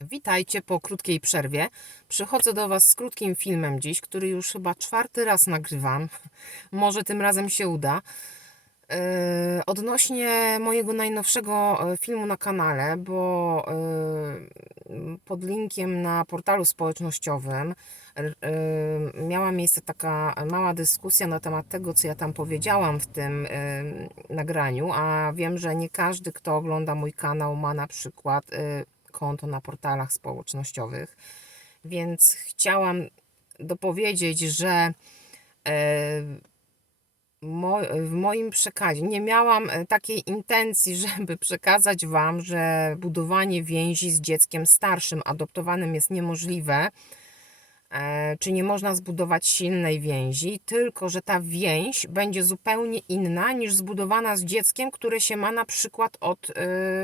Witajcie po krótkiej przerwie. Przychodzę do Was z krótkim filmem dziś, który już chyba czwarty raz nagrywam. Może tym razem się uda. Yy, Odnośnie mojego najnowszego e, filmu na kanale, bo yy, pod linkiem na portalu społecznościowym miała miejsce taka mała dyskusja na temat tego, co ja tam powiedziałam w tym nagraniu, a wiem, że nie każdy, kto ogląda mój kanał, ma na przykład konto na portalach społecznościowych, więc chciałam dopowiedzieć, że e, w moim przekazie nie miałam e, takiej intencji, żeby przekazać Wam, że budowanie więzi z dzieckiem starszym, adoptowanym jest niemożliwe, e, czy nie można zbudować silnej więzi, tylko że ta więź będzie zupełnie inna niż zbudowana z dzieckiem, które się ma na przykład od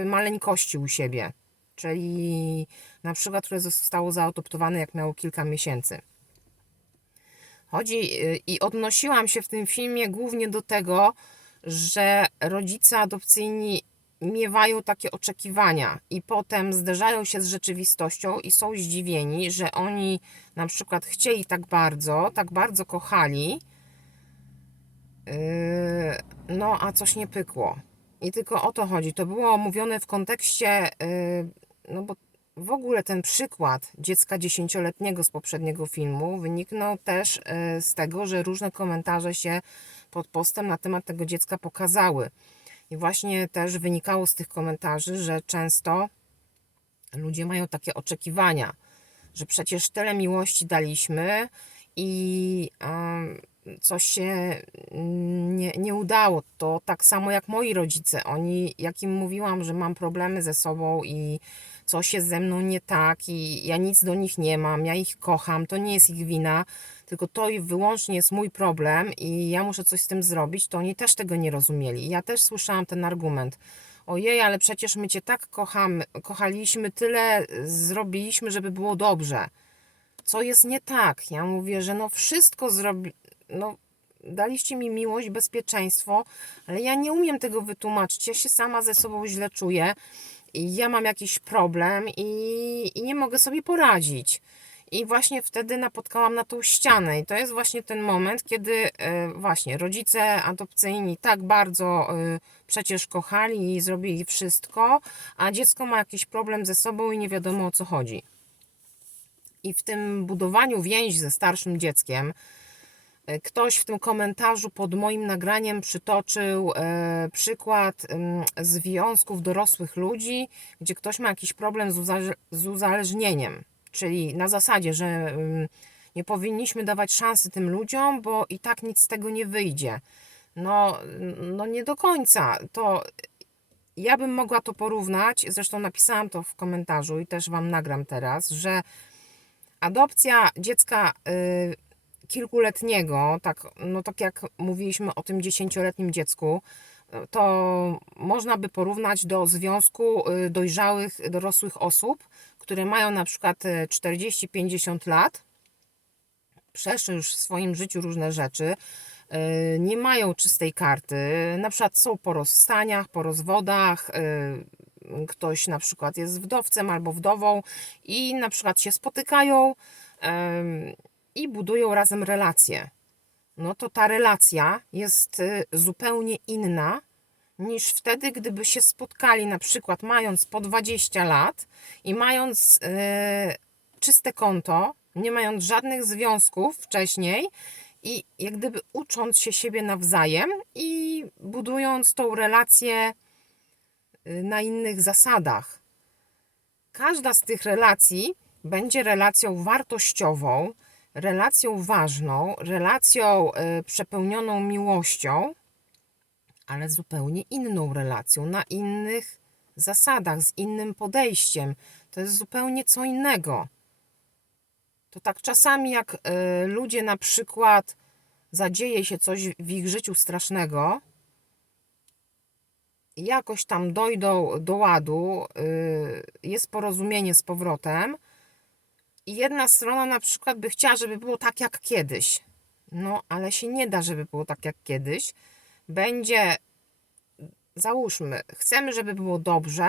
maleńkości u siebie, czyli na przykład, które zostało zaadoptowane jak miało kilka miesięcy. Chodzi y, i odnosiłam się w tym filmie głównie do tego, że rodzice adopcyjni miewają takie oczekiwania i potem zderzają się z rzeczywistością i są zdziwieni, że oni na przykład chcieli tak bardzo, tak bardzo kochali, yy, no a coś nie pykło. I tylko o to chodzi. To było omówione w kontekście, yy, no bo w ogóle ten przykład dziecka dziesięcioletniego z poprzedniego filmu wyniknął też e, z tego, że różne komentarze się pod postem na temat tego dziecka pokazały. I właśnie też wynikało z tych komentarzy, że często ludzie mają takie oczekiwania, że przecież tyle miłości daliśmy i coś się nie, nie udało. To tak samo jak moi rodzice. Oni, jak im mówiłam, że mam problemy ze sobą i coś jest ze mną nie tak i ja nic do nich nie mam, ja ich kocham, to nie jest ich wina, tylko to i wyłącznie jest mój problem i ja muszę coś z tym zrobić, to oni też tego nie rozumieli. Ja też słyszałam ten argument. Ojej, ale przecież my cię tak kochamy, kochaliśmy, tyle zrobiliśmy, żeby było dobrze. Co jest nie tak? Ja mówię, że no wszystko zrobi, no daliście mi miłość, bezpieczeństwo, ale ja nie umiem tego wytłumaczyć. Ja się sama ze sobą źle czuję ja mam jakiś problem i, i nie mogę sobie poradzić. I właśnie wtedy napotkałam na tą ścianę. I to jest właśnie ten moment, kiedy e, właśnie rodzice adopcyjni tak bardzo e, przecież kochali i zrobili wszystko, a dziecko ma jakiś problem ze sobą i nie wiadomo o co chodzi. I w tym budowaniu więzi ze starszym dzieckiem, ktoś w tym komentarzu pod moim nagraniem przytoczył e, przykład em, związków dorosłych ludzi, gdzie ktoś ma jakiś problem z, uza- z uzależnieniem. Czyli na zasadzie, że em, nie powinniśmy dawać szansy tym ludziom, bo i tak nic z tego nie wyjdzie. No, no nie do końca. To ja bym mogła to porównać, zresztą napisałam to w komentarzu i też Wam nagram teraz, że adopcja dziecka y, kilkuletniego, tak, no tak jak mówiliśmy o tym dziesięcioletnim dziecku, y, to można by porównać do związku y, dojrzałych, dorosłych osób, które mają na przykład y, 40-50 lat, przeszły już w swoim życiu różne rzeczy, y, nie mają czystej karty, na przykład są po rozstaniach, po rozwodach, ktoś na przykład jest wdowcem albo wdową i na przykład się spotykają i budują razem relacje. No to ta relacja jest y, zupełnie inna niż wtedy, gdyby się spotkali na przykład mając po 20 lat i mając y, czyste konto, nie mając żadnych związków wcześniej i jak gdyby ucząc się siebie nawzajem i budując tą relację y, na innych zasadach. Każda z tych relacji będzie relacją wartościową, relacją ważną, relacją y, przepełnioną miłością, ale zupełnie inną relacją, na innych zasadach, z innym podejściem. To jest zupełnie co innego. To tak czasami, jak y, ludzie na przykład zadzieje się coś w ich życiu strasznego, jakoś tam dojdą do ładu, y, jest porozumienie z powrotem, jedna strona na przykład by chciała, żeby było tak jak kiedyś. No, ale się nie da, żeby było tak jak kiedyś. Będzie, załóżmy, chcemy, żeby było dobrze,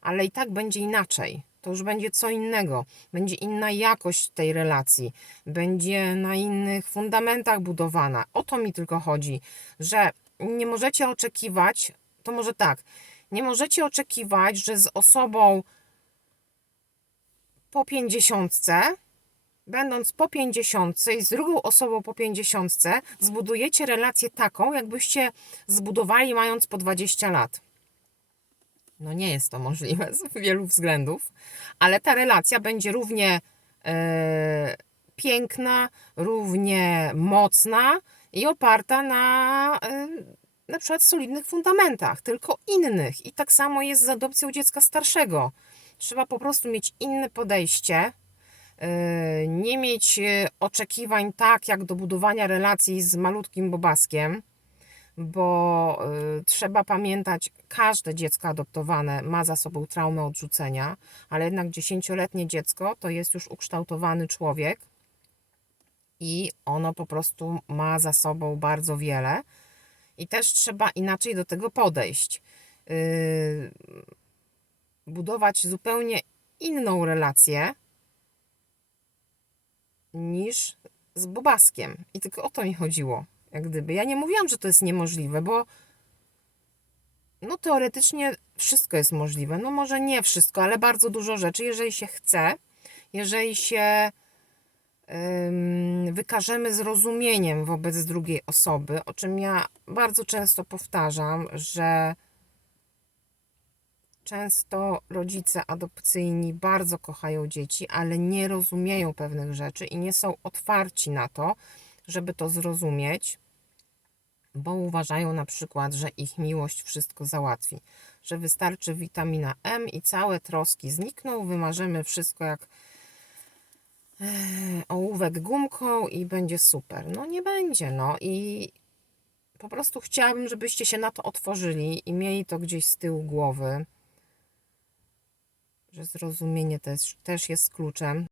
ale i tak będzie inaczej. To już będzie co innego. Będzie inna jakość tej relacji, będzie na innych fundamentach budowana. O to mi tylko chodzi, że nie możecie oczekiwać, to może tak, nie możecie oczekiwać, że z osobą po pięćdziesiątce, będąc po pięćdziesiątce i z drugą osobą po pięćdziesiątce, zbudujecie relację taką, jakbyście zbudowali mając po 20 lat. No nie jest to możliwe z wielu względów, ale ta relacja będzie równie e, piękna, równie mocna i oparta na e, na przykład solidnych fundamentach, tylko innych. I tak samo jest z adopcją dziecka starszego. Trzeba po prostu mieć inne podejście, e, nie mieć e, oczekiwań tak jak do budowania relacji z malutkim bobaskiem, bo y, trzeba pamiętać, każde dziecko adoptowane ma za sobą traumę odrzucenia, ale jednak dziesięcioletnie dziecko to jest już ukształtowany człowiek i ono po prostu ma za sobą bardzo wiele i też trzeba inaczej do tego podejść. Budować zupełnie inną relację niż z Bobaskiem. I tylko o to mi chodziło. Jak gdyby. Ja nie mówiłam, że to jest niemożliwe, bo no teoretycznie wszystko jest możliwe. No może nie wszystko, ale bardzo dużo rzeczy, jeżeli się chce, jeżeli się wykażemy zrozumieniem wobec drugiej osoby, o czym ja bardzo często powtarzam, że często rodzice adopcyjni bardzo kochają dzieci, ale nie rozumieją pewnych rzeczy i nie są otwarci na to, żeby to zrozumieć, bo uważają na przykład, że ich miłość wszystko załatwi, że wystarczy witamina M i całe troski znikną, wymarzymy wszystko jak e, ołówek gumką i będzie super. No nie będzie, no i po prostu chciałabym, żebyście się na to otworzyli i mieli to gdzieś z tyłu głowy, że zrozumienie też, też jest kluczem.